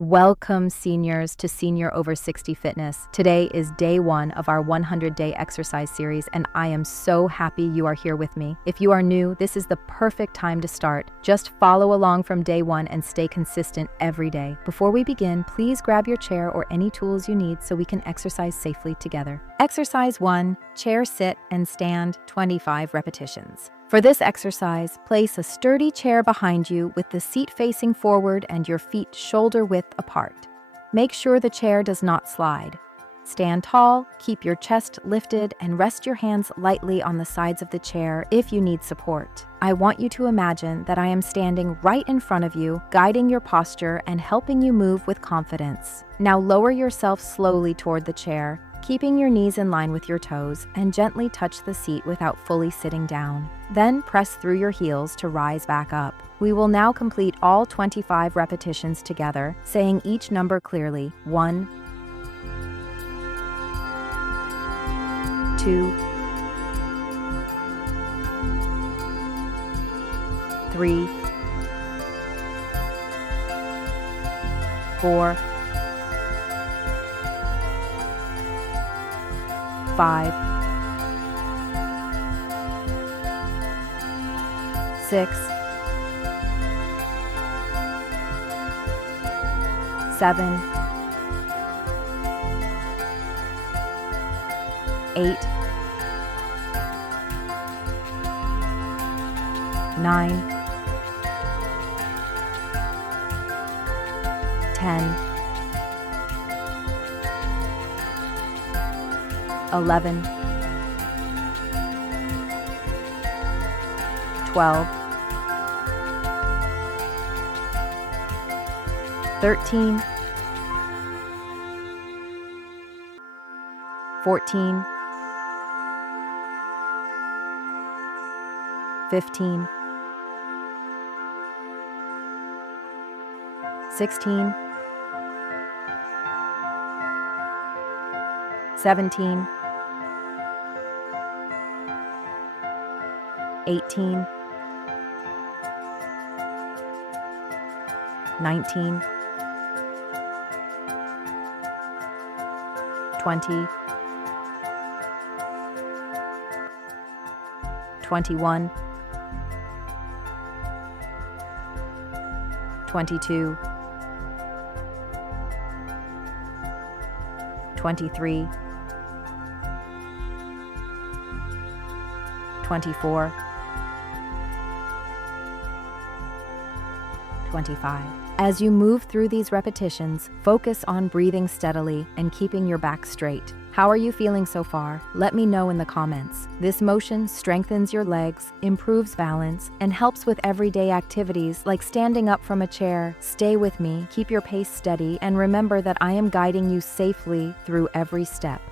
Welcome, seniors, to Senior Over 60 Fitness. Today is day one of our 100-day exercise series, and I am so happy you are here with me. If you are new, this is the perfect time to start. Just follow along from day one and stay consistent every day. Before we begin, please grab your chair or any tools you need so we can exercise safely together. Exercise 1, chair sit and stand 25 repetitions. For this exercise, place a sturdy chair behind you with the seat facing forward and your feet shoulder width apart. Make sure the chair does not slide. Stand tall, keep your chest lifted, and rest your hands lightly on the sides of the chair if you need support. I want you to imagine that I am standing right in front of you, guiding your posture and helping you move with confidence. Now lower yourself slowly toward the chair, keeping your knees in line with your toes, and gently touch the seat without fully sitting down. Then press through your heels to rise back up. We will now complete all 25 repetitions together, saying each number clearly. 1, 2, 3, 4, 5, 6, 7, 8, 9, 10, 11, 12, 13, 14, 15, 16, 17, 18, 19, 20, 21, 22, 23, 24, 25. As you move through these repetitions, focus on breathing steadily and keeping your back straight. How are you feeling so far? Let me know in the comments. This motion strengthens your legs, improves balance, and helps with everyday activities like standing up from a chair. Stay with me, keep your pace steady, and remember that I am guiding you safely through every step.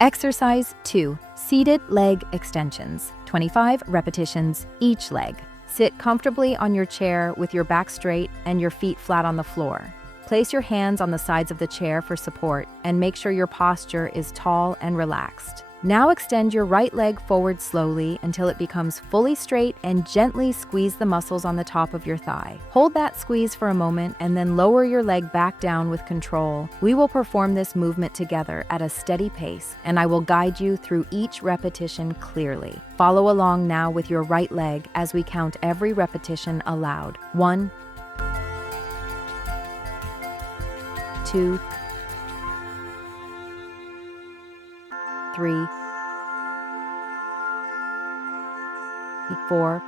Exercise 2, seated leg extensions, 25 repetitions each leg. Sit comfortably on your chair with your back straight and your feet flat on the floor. Place your hands on the sides of the chair for support and make sure your posture is tall and relaxed. Now extend your right leg forward slowly until it becomes fully straight and gently squeeze the muscles on the top of your thigh. Hold that squeeze for a moment and then lower your leg back down with control. We will perform this movement together at a steady pace, and I will guide you through each repetition clearly. Follow along now with your right leg as we count every repetition aloud. 1, 2, 3, 4,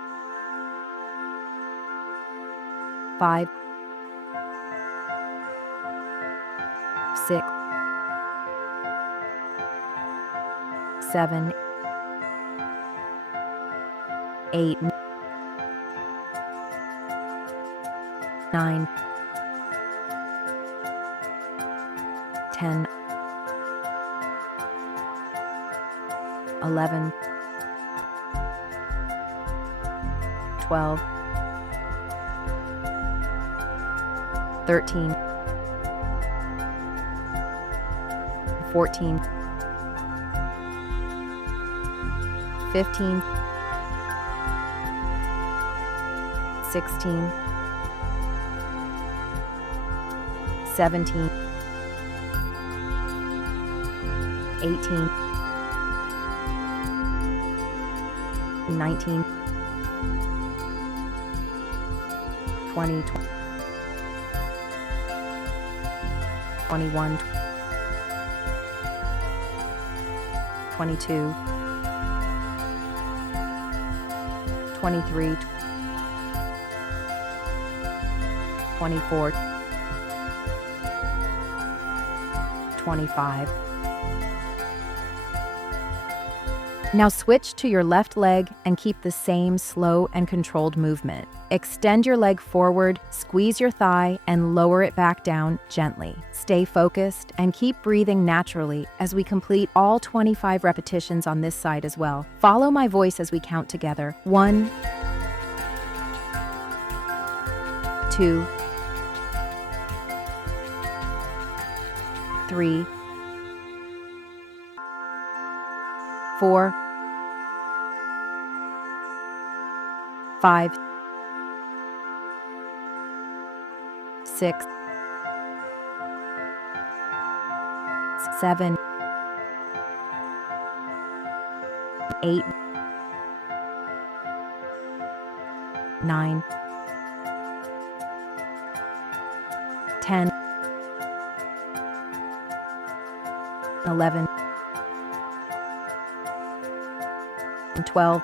5, 6, 7, 8, 9, 10, 11, 12, 13, 14, 15, 16, 17, 18, 19, 20, 21, 22, 23, 24, 25. Now switch to your left leg and keep the same slow and controlled movement. Extend your leg forward, squeeze your thigh, and lower it back down gently. Stay focused and keep breathing naturally as we complete all 25 repetitions on this side as well. Follow my voice as we count together. 1, 2, 3, 4, 5, 6, 7, 8, 9, 10, 11, 12,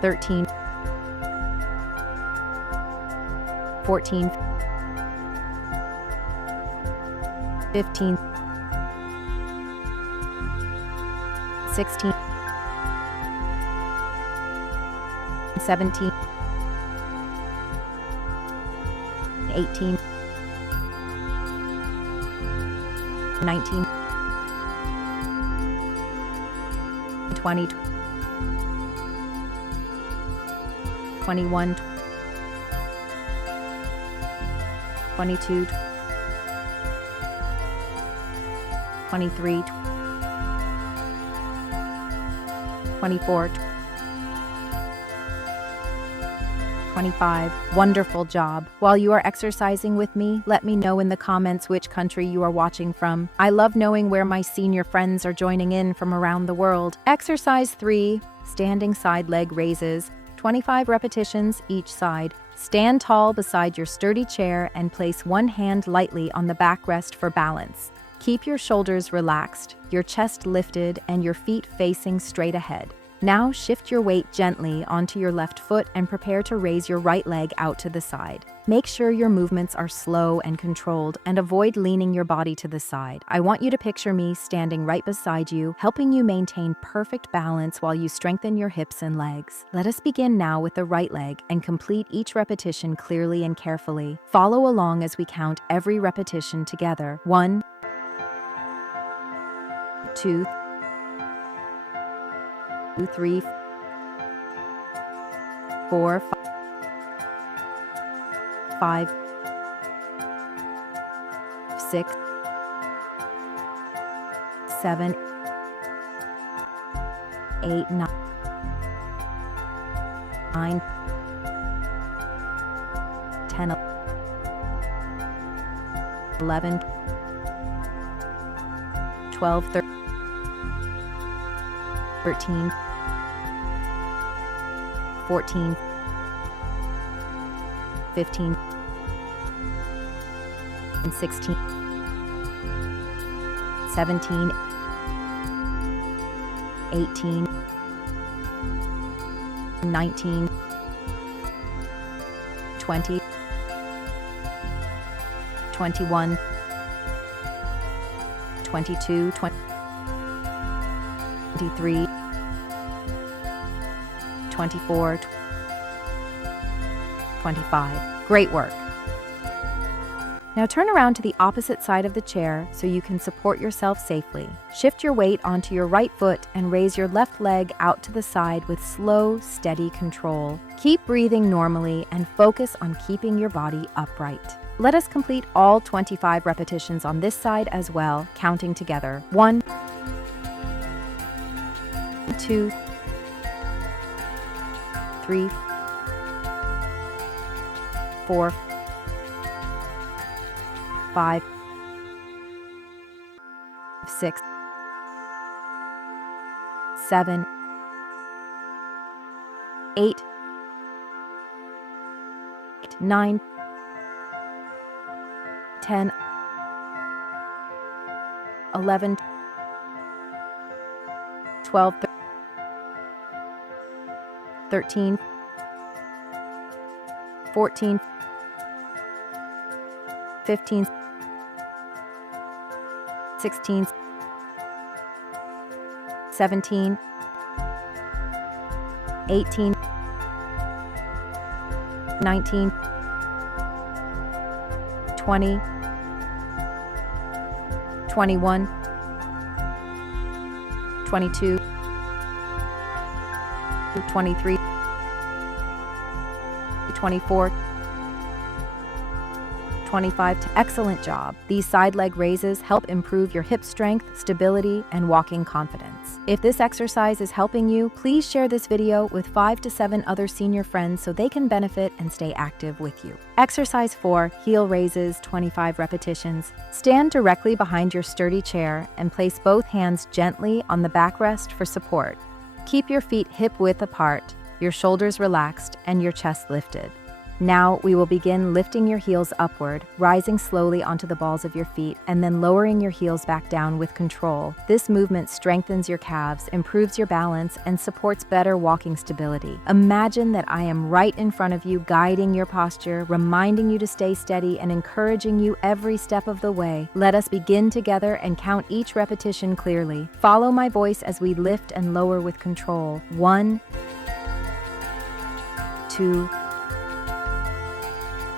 13, 14, 15, 16, 17, 18, 19, 20, 21, 22, 23, 24, 25. Wonderful job. While you are exercising with me, let me know in the comments which country you are watching from. I love knowing where my senior friends are joining in from around the world. Exercise 3, standing side leg raises, 25 repetitions each side. Stand tall beside your sturdy chair and place one hand lightly on the backrest for balance. Keep your shoulders relaxed, your chest lifted, and your feet facing straight ahead. Now shift your weight gently onto your left foot and prepare to raise your right leg out to the side. Make sure your movements are slow and controlled and avoid leaning your body to the side. I want you to picture me standing right beside you, helping you maintain perfect balance while you strengthen your hips and legs. Let us begin now with the right leg and complete each repetition clearly and carefully. Follow along as we count every repetition together. 1, 2, 3, 4, 5, 6, 7, 8, 9, 10, 11, 12, 13, 14, 15, and 16, 17, 18, 19, 20, 21, 22, 23, 24, 25. Great work. Now turn around to the opposite side of the chair so you can support yourself safely. Shift your weight onto your right foot and raise your left leg out to the side with slow, steady control. Keep breathing normally and focus on keeping your body upright. Let us complete all 25 repetitions on this side as well, counting together. 1, 2, 3, 4, 5, 6, 7, 8, 9, 10, 11, 12, 13, 14, 15, 16, 17, 18, 19, 20, 21, 22, 23, 24, 25. Excellent job. These side leg raises help improve your hip strength, stability, and walking confidence. If this exercise is helping you, please share this video with 5 to 7 other senior friends so they can benefit and stay active with you. Exercise 4, heel raises, 25 repetitions. Stand directly behind your sturdy chair and place both hands gently on the backrest for support. Keep your feet hip-width apart, your shoulders relaxed, and your chest lifted. Now we will begin lifting your heels upward, rising slowly onto the balls of your feet, and then lowering your heels back down with control. This movement strengthens your calves, improves your balance, and supports better walking stability. Imagine that I am right in front of you, guiding your posture, reminding you to stay steady, and encouraging you every step of the way. Let us begin together and count each repetition clearly. Follow my voice as we lift and lower with control. 1, 2,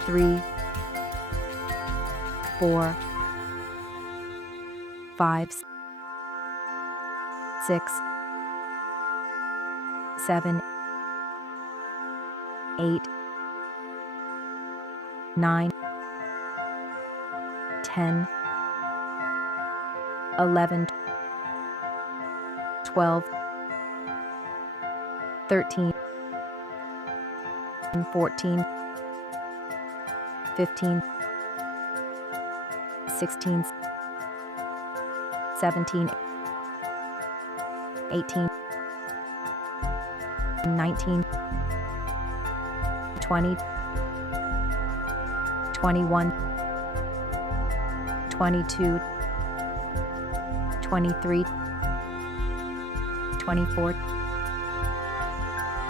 3, 4, 5, 6, 7, 8, 9, 10, 11, 12, 13, 14, 15, 16, 17, 18, 19, 20, 21, 22, 23, 24,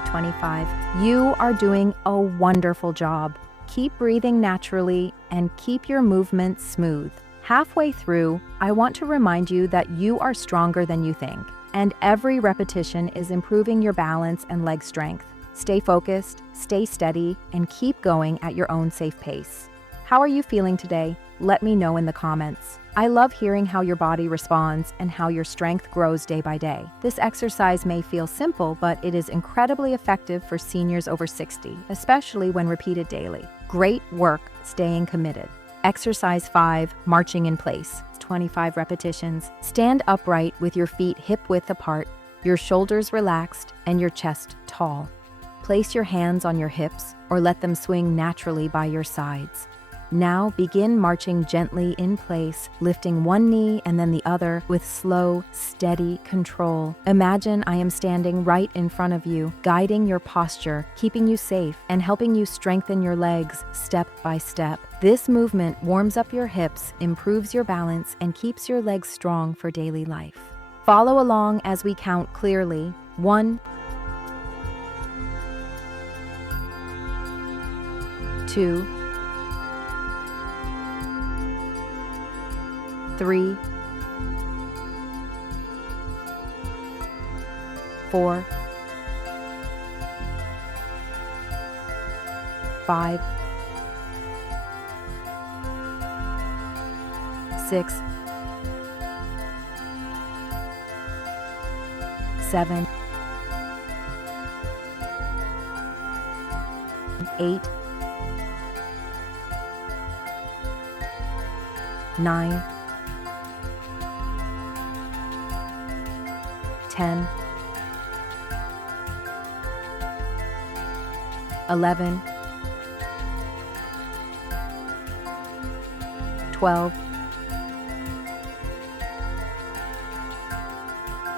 25. You are doing a wonderful job. Keep breathing naturally and keep your movements smooth. Halfway through, I want to remind you that you are stronger than you think, and every repetition is improving your balance and leg strength. Stay focused, stay steady, and keep going at your own safe pace. How are you feeling today? Let me know in the comments. I love hearing how your body responds and how your strength grows day by day. This exercise may feel simple, but it is incredibly effective for seniors over 60, especially when repeated daily. Great work staying committed. Exercise 5, marching in place. 25 repetitions. Stand upright with your feet hip-width apart, your shoulders relaxed, and your chest tall. Place your hands on your hips or let them swing naturally by your sides. Now begin marching gently in place, lifting one knee and then the other with slow, steady control. Imagine I am standing right in front of you, guiding your posture, keeping you safe, and helping you strengthen your legs step by step. This movement warms up your hips, improves your balance, and keeps your legs strong for daily life. Follow along as we count clearly. 1, 2, 3, 4, 5, 6, 7, 8, 9, 10, 11, 12,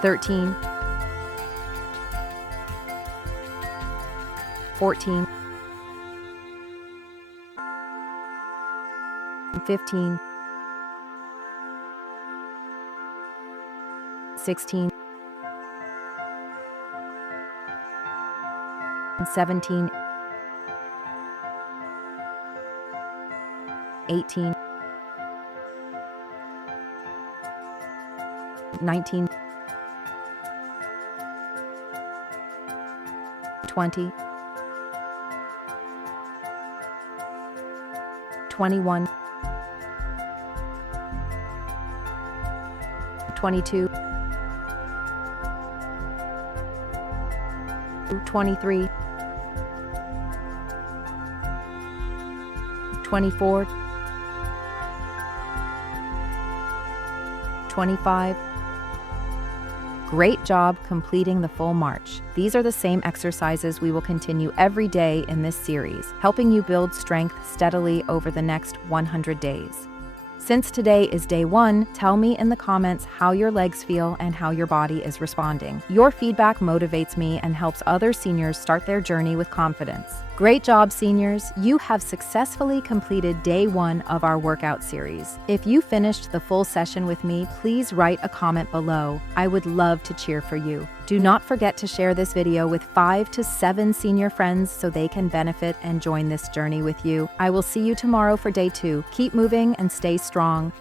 13, 14, 15, 16, 17, 18, 19, 20, 21, 22, 23, 24, 25. Great job completing the full march. These are the same exercises we will continue every day in this series, helping you build strength steadily over the next 100 days. Since today is day 1, tell me in the comments how your legs feel and how your body is responding. Your feedback motivates me and helps other seniors start their journey with confidence. Great job, seniors! You have successfully completed day 1 of our workout series. If you finished the full session with me, please write a comment below. I would love to cheer for you. Do not forget to share this video with 5 to 7 senior friends so they can benefit and join this journey with you. I will see you tomorrow for day 2. Keep moving and stay strong.